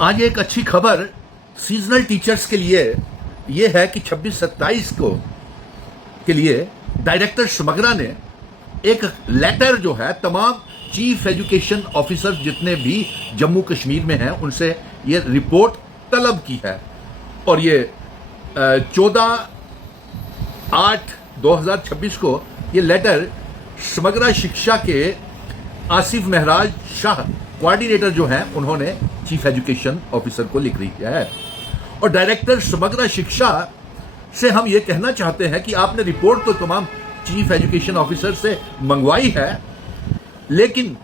आज एक अच्छी खबर सीजनल टीचर्स के लिए ये है कि 26-27 को के लिए डायरेक्टर समग्रा ने एक लेटर जो है तमाम चीफ एजुकेशन ऑफिसर जितने भी जम्मू कश्मीर में हैं उनसे ये रिपोर्ट तलब की है। और ये 14/8/2026 को ये लेटर समग्रा शिक्षा के आसिफ महराज शाह कोऑर्डिनेटर जो हैं उन्होंने चीफ एजुकेशन ऑफिसर को लिख रही है। और डायरेक्टर समग्रा शिक्षा से हम ये कहना चाहते हैं कि आपने रिपोर्ट तो तमाम चीफ एजुकेशन ऑफिसर से मंगवाई है, लेकिन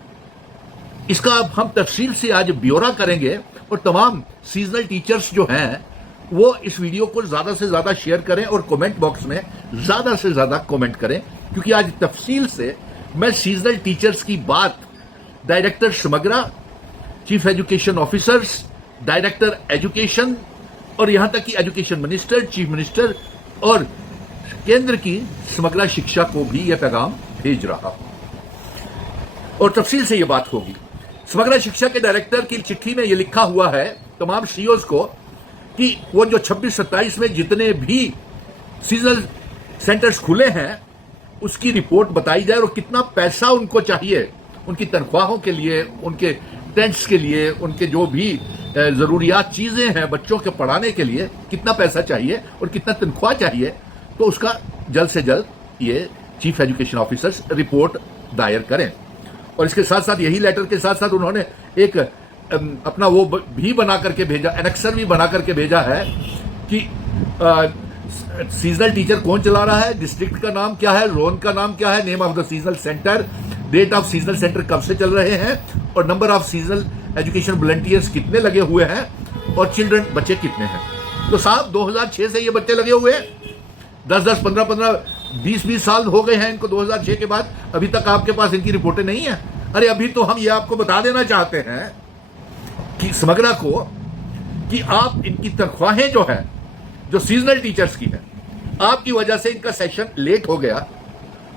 इसका अब हम तफसील से आज ब्यौरा करेंगे और तमाम सीजनल टीचर्स जो हैं वो इस वीडियो को ज्यादा से ज्यादा शेयर करें और कमेंट बॉक्स में ज्यादा से ज्यादा कमेंट करें, क्योंकि आज तफसील से मैं सीजनल टीचर्स की बात director Samagra, chief education officers, director education और यहां तक कि एजुकेशन मिनिस्टर, चीफ मिनिस्टर और केंद्र की समग्रा शिक्षा को भी यह पैगाम भेज रहा हूं और तफसील से यह बात होगी। समग्रा शिक्षा के डायरेक्टर की चिट्ठी में यह लिखा हुआ है तमाम सीईओज को कि वो जो 26-27 में जितने भी सीजनल सेंटर्स खुले हैं उसकी रिपोर्ट बताई जाए और कितना पैसा उनको चाहिए उनकी तनख्वाहों के लिए, उनके टेंट्स के लिए, उनके जो भी जरूरियात चीजें हैं बच्चों के पढ़ाने के लिए कितना पैसा चाहिए और कितना तनख्वाह चाहिए, तो उसका जल्द से जल्द ये चीफ एजुकेशन ऑफिसर्स रिपोर्ट दायर करें। और इसके साथ साथ यही लेटर के साथ साथ उन्होंने एक अपना वो भी बना करके भेजा, एनेक्सर भी बना करके भेजा है कि सीजनल टीचर कौन चला रहा है, डिस्ट्रिक्ट का नाम क्या है, जोन का नाम क्या है, name of the seasonal centre, date of seasonal centre कब से चल रहे हैं और number of seasonal education volunteers कितने लगे हुए हैं और चिल्ड्रन बच्चे कितने हैं। तो साहब 2006 से ये बच्चे लगे हुए हैं, 10-10, 15-15, 20-20 साल हो गए हैं इनको 2006 के बाद, अभी तक आपके पास इनकी रिपोर्टें नहीं है। अरे अभी तो हम ये आपको बता देना चाहते हैं कि समग्रा को कि आप इनकी तनख्वाहें जो है जो सीजनल टीचर्स की है, आपकी वजह से इनका सेशन लेट हो गया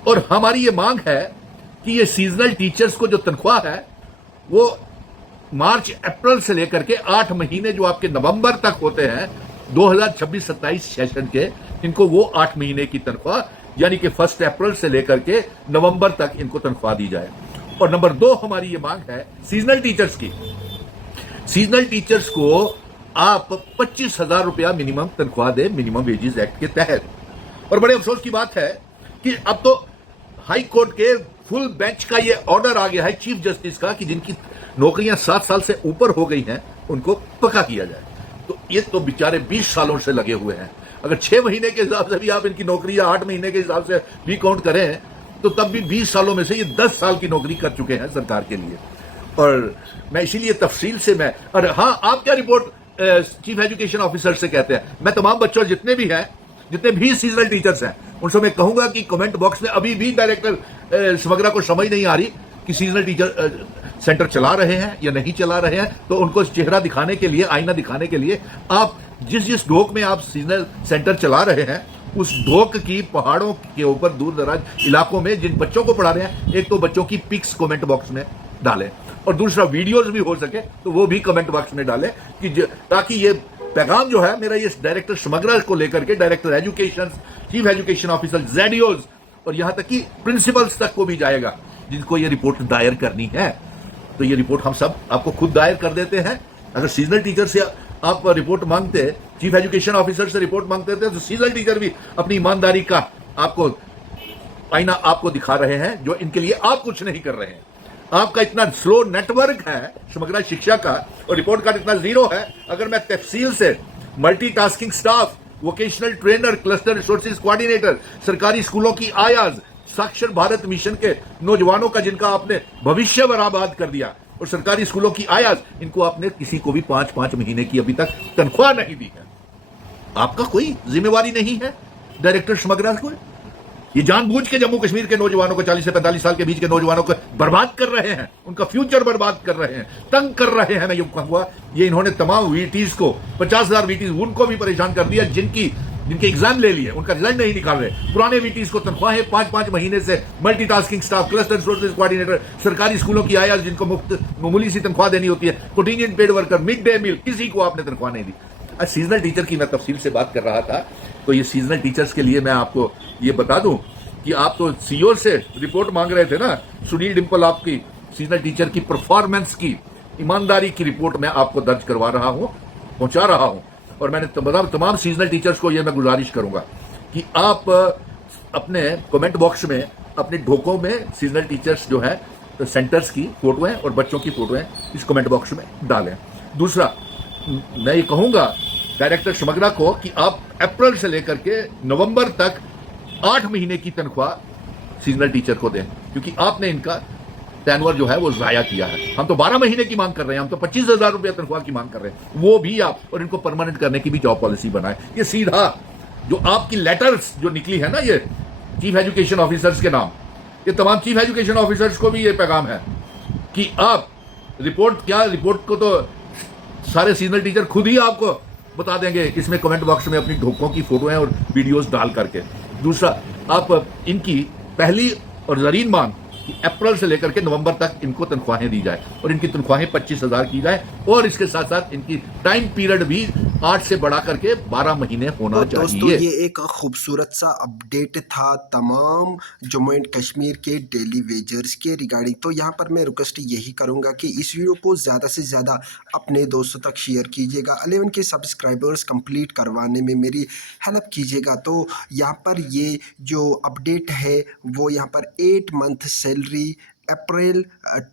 और हमारी ये मांग है कि ये सीजनल टीचर्स को जो तनख्वाह है वो मार्च अप्रैल से लेकर के 8 महीने जो आपके नवंबर तक होते हैं 2026-27 सेशन के, इनको वो 8 महीने की तनख्वाह यानी कि 1 अप्रैल से लेकर के नवंबर तक इनको तनख्वाह दी जाए। और नंबर 2 हमारी ये मांग है सीजनल टीचर्स की, सीजनल टीचर्स को आप 25,000 रुपया मिनिमम तनख्वाह दे मिनिमम वेजेस एक्ट के तहत। और बड़े अफसोस की बात है कि अब तो हाई कोर्ट के फुल बेंच का ये ऑर्डर आ गया है चीफ जस्टिस का कि जिनकी नौकरियां 7 साल से ऊपर हो गई हैं उनको पक्का किया जाए। तो ये तो बेचारे 20 सालों से लगे हुए हैं, अगर 6 महीने के हिसाब से भी आप इनकी नौकरी या 8 महीने के हिसाब से भी काउंट करें तो तब भी 20 सालों में से ये 10 साल की नौकरी कर चुके हैं सरकार के लिए। और मैं इसीलिए तफसील से मैं, और हाँ, आप क्या रिपोर्ट चीफ एजुकेशन ऑफिसर से कहते हैं, मैं तमाम बच्चों जितने भी हैं, जितने भी सीजनल टीचर्स हैं उनसे मैं कहूंगा कि कमेंट बॉक्स में अभी भी डायरेक्टर समग्रा को समझ नहीं आ रही कि सीजनल टीचर सेंटर चला रहे हैं या नहीं चला रहे हैं, तो उनको चेहरा दिखाने के लिए, आईना दिखाने के लिए आप जिस जिस ढोक में आप सीजनल सेंटर चला रहे हैं उस ढोक की पहाड़ों के ऊपर दूर दराज इलाकों में जिन बच्चों को पढ़ा रहे हैं, एक तो बच्चों की पिक्स कमेंट बॉक्स में डालें और दूसरा वीडियोस भी हो सके तो वो भी कमेंट बॉक्स में डालें कि ताकि ये पैगाम जो है मेरा ये डायरेक्टर समग्रा को लेकर के director education, chief education officer, JDOs और यहां तक कि प्रिंसिपल्स तक को भी जाएगा जिनको ये रिपोर्ट दायर करनी है। तो ये रिपोर्ट हम सब आपको खुद दायर कर देते हैं। अगर सीजनल टीचर से आप रिपोर्ट मांगते, चीफ एजुकेशन ऑफिसर से रिपोर्ट मांगते थे, तो सीजनल टीचर भी अपनी ईमानदारी का आपको आईना आपको दिखा रहे हैं, जो इनके लिए आप कुछ नहीं कर रहे हैं। आपका इतना स्लो नेटवर्क है समग्रा शिक्षा का और रिपोर्ट कार्ड इतना जीरो है। अगर मैं तफसील से multitasking staff, vocational trainer, cluster resources coordinator, सरकारी स्कूलों की आयाज, साक्षर भारत मिशन के नौजवानों का जिनका आपने भविष्य बर्बाद कर दिया, और सरकारी स्कूलों की आयाज, इनको आपने किसी को भी 5-5 महीने की अभी तक तनख्वाह नहीं दी है। आपका कोई जिम्मेवारी नहीं है डायरेक्टर समग्रा को? ये जानबूझ के जम्मू कश्मीर के नौजवानों को, 40 से 45 साल के बीच के नौजवानों को बर्बाद कर रहे हैं, उनका फ्यूचर बर्बाद कर रहे हैं, तंग कर रहे हैं। मैं ये कहूंगा ये इन्होंने तमाम वीटीज को 50,000 वीटीज उनको भी परेशान कर दिया जिनकी जिनके एग्जाम ले लिए, उनका रिजल्ट नहीं निकाल रहे, पुराने वीटीज को तनख्वाहें 5-5 महीने से, multitasking staff, cluster resources coordinator, सरकारी स्कूलों की आया जिनको मुफ्त मामूली सी तनख्वाह देनी होती है, contingent paid worker, mid day meal, किसी को आपने तनख्वाह नहीं दी। आज सीजनल टीचर की मैं तफसील से बात कर रहा था, तो ये सीजनल टीचर्स के लिए मैं आपको ये बता दूं कि आप तो सीईओ से रिपोर्ट मांग रहे थे ना, सुनील डिम्पल आपकी सीजनल टीचर की परफॉर्मेंस की, ईमानदारी की रिपोर्ट मैं आपको दर्ज करवा रहा हूं, पहुंचा रहा हूं। और मैंने तमाम सीजनल टीचर्स को यह मैं गुजारिश करूंगा कि आप अपने कमेंट बॉक्स में अपने ढोकों में सीजनल टीचर्स जो है सेंटर्स की फोटो है और बच्चों की फोटो है इस कमेंट बॉक्स में डालें। दूसरा, मैं ये कहूंगा डायरेक्टर समग्रा को कि आप अप्रैल से लेकर के नवंबर तक 8 महीने की तनख्वाह सीजनल टीचर को दें, क्योंकि आपने इनका टेनवर जो है वो जाया किया है। हम तो 12 महीने की मांग कर रहे हैं, हम तो 25,000 रुपया तनख्वाह की मांग कर रहे हैं, वो भी आप, और इनको परमानेंट करने की भी जॉब पॉलिसी बनाए। ये सीधा जो आपकी लेटर्स जो निकली है ना, ये चीफ एजुकेशन ऑफिसर्स के नाम, ये तमाम चीफ एजुकेशन ऑफिसर्स को भी ये पैगाम है कि आप रिपोर्ट को तो सारे सीजनल टीचर खुद ही आपको बता देंगे इसमें कमेंट बॉक्स में अपनी ढोकों की फोटो है और वीडियोस डाल करके। दूसरा, आप इनकी पहली और जरीन मांग कि अप्रैल से लेकर के नवंबर तक इनको तनख्वाहें दी जाए और इनकी तनख्वाहें 25,000 की जाए, और इसके साथ साथ इनकी टाइम पीरियड भी 8 से बढ़ा करके 12 महीने होना तो दोस्तों, चाहिए। ये एक खूबसूरत सा अपडेट था तमाम जम्मू एंड कश्मीर के डेली वेजर्स के रिगार्डिंग। तो यहाँ पर मैं रिक्वेस्ट यही करूँगा कि इस वीडियो को ज़्यादा से ज़्यादा अपने दोस्तों तक शेयर कीजिएगा, 11 के सब्सक्राइबर्स कंप्लीट करवाने में मेरी हेल्प कीजिएगा। तो यहाँ पर ये जो अपडेट है वो यहाँ पर 8 मंथ सैलरी अप्रैल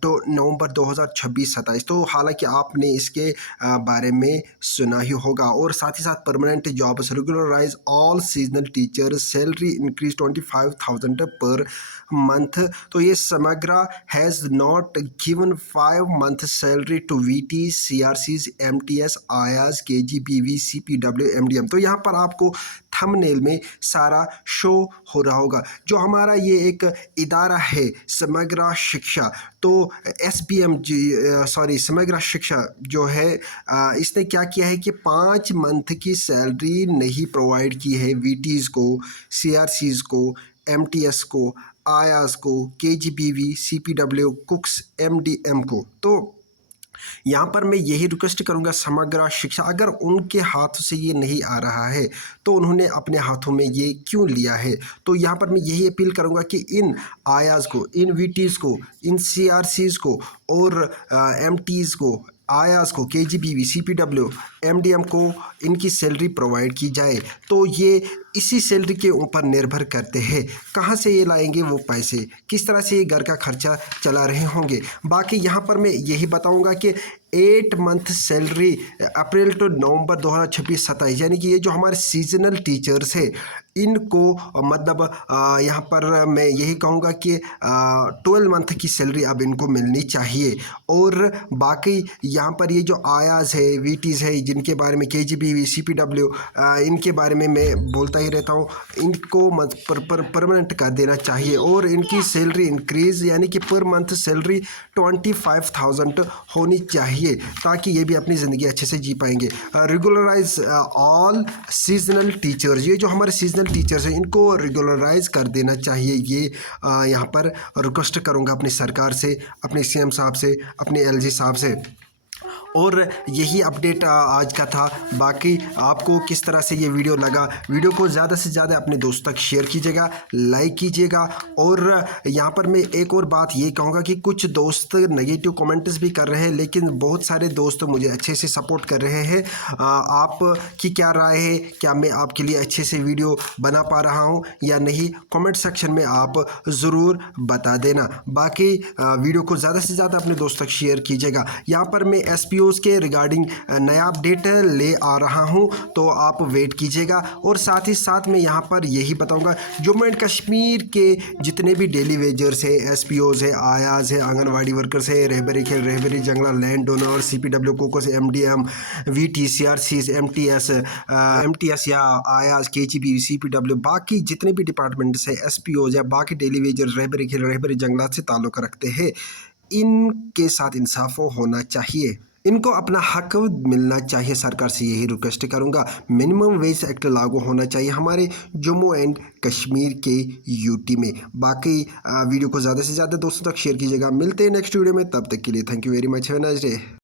तो नवंबर 2026-27, तो हालांकि आपने इसके बारे में सुना ही होगा। और साथ ही साथ permanent jobs regularise all seasonal teacher salary increase 25,000 पर मंथ। तो ये Samagra has not given 5 month salary to VT, CRCs, MTS, ayahs, KGBV, CPW, MDM. तो यहाँ पर आपको थंबनेल में सारा शो हो रहा होगा। जो हमारा ये एक इदारा है समग्रा शिक्षा, तो एसबीएम समग्रा शिक्षा जो है इसने क्या किया है कि 5 मंथ की सैलरी नहीं प्रोवाइड की है वीटीज़ को, सीआरसीज को, एमटीएस को, आयास को, केजीबीवी, सीपीडब्ल्यू, कुक्स, एमडीएम को। तो यहाँ पर मैं यही रिक्वेस्ट करूँगा समग्र शिक्षा, अगर उनके हाथों से ये नहीं आ रहा है तो उन्होंने अपने हाथों में ये क्यों लिया है। तो यहाँ पर मैं यही अपील करूँगा कि इन आयाज को, इन वीटीज़ को, इन सीआरसीज़ को और एमटीज़ को, आयास को, केजीबीवी, सीपीडब्ल्यू, एमडीएम को इनकी सैलरी प्रोवाइड की जाए। तो ये इसी सैलरी के ऊपर निर्भर करते हैं कहाँ से ये लाएंगे वो पैसे, किस तरह से ये घर का खर्चा चला रहे होंगे। बाकी यहाँ पर मैं यही बताऊँगा कि 8 मंथ सैलरी अप्रैल टू नवंबर 2026-27, यानी कि ये जो हमारे सीजनल टीचर्स हैं इनको मतलब यहाँ पर मैं यही कहूँगा कि 12 मंथ की सैलरी अब इनको मिलनी चाहिए। और बाकी यहाँ पर ये जो आयाज है, वीटीज़ है, जिनके बारे में केजीबीवी, सीपीडब्ल्यू, इनके बारे में मैं बोलता ही रहता हूँ, इनको परमानेंट कर देना चाहिए और इनकी सैलरी इंक्रीज़ यानी कि पर मंथ सैलरी 25,000 होनी चाहिए, ताकि ये भी अपनी ज़िंदगी अच्छे से जी पाएंगे। रेगुलराइज ऑल सीजनल टीचर्स, ये जो हमारे सीजनल टीचर्स हैं इनको रेगुलराइज कर देना चाहिए। ये यहाँ पर रिक्वेस्ट करूँगा अपनी सरकार से, अपने सीएम साहब से, अपने एलजी साहब से। और यही अपडेट आज का था। बाकी आपको किस तरह से ये वीडियो लगा, वीडियो को ज़्यादा से ज़्यादा अपने दोस्तों तक शेयर कीजिएगा, लाइक कीजिएगा। और यहाँ पर मैं एक और बात ये कहूँगा कि कुछ दोस्त नेगेटिव कमेंट्स भी कर रहे हैं, लेकिन बहुत सारे दोस्त मुझे अच्छे से सपोर्ट कर रहे हैं। आपकी क्या राय है, क्या मैं आपके लिए अच्छे से वीडियो बना पा रहा हूँ या नहीं, कमेंट सेक्शन में आप ज़रूर बता देना। बाकी वीडियो को ज़्यादा से ज़्यादा अपने दोस्तों तक शेयर कीजिएगा। यहाँ पर मैं एसपीओ के रिगार्डिंग नया अपडेट ले आ रहा हूं, तो आप वेट कीजिएगा। और साथ ही साथ मैं यहां पर यही बताऊंगा, जम्मू एंड कश्मीर के जितने भी डेली वेजर्स है, एसपीओज है, आयाज है, आंगनवाड़ी वर्कर्स है, रहबरी Khel, Rehbari Jangla, land donor, CPW, कोकोस, एमडीएम, वीटी, सीआरसीज, एमटीएस या आयाज, केजीबी, सीपीडब्ल्यू, बाकी जितने भी डिपार्टमेंट्स है, एसपीओज या बाकी डेली वेजर रहबरी खेल, रहबरी जंगलात से ताल्लुक़ रखते हैं, इनके साथ इंसाफ होना चाहिए। इनको अपना हक मिलना चाहिए, सरकार से यही रिक्वेस्ट करूंगा। मिनिमम वेज एक्ट लागू होना चाहिए हमारे जम्मू एंड कश्मीर के यूटी में। बाकी वीडियो को ज़्यादा से ज़्यादा दोस्तों तक शेयर कीजिएगा। मिलते हैं नेक्स्ट वीडियो में, तब तक के लिए thank you very much, have a nice day.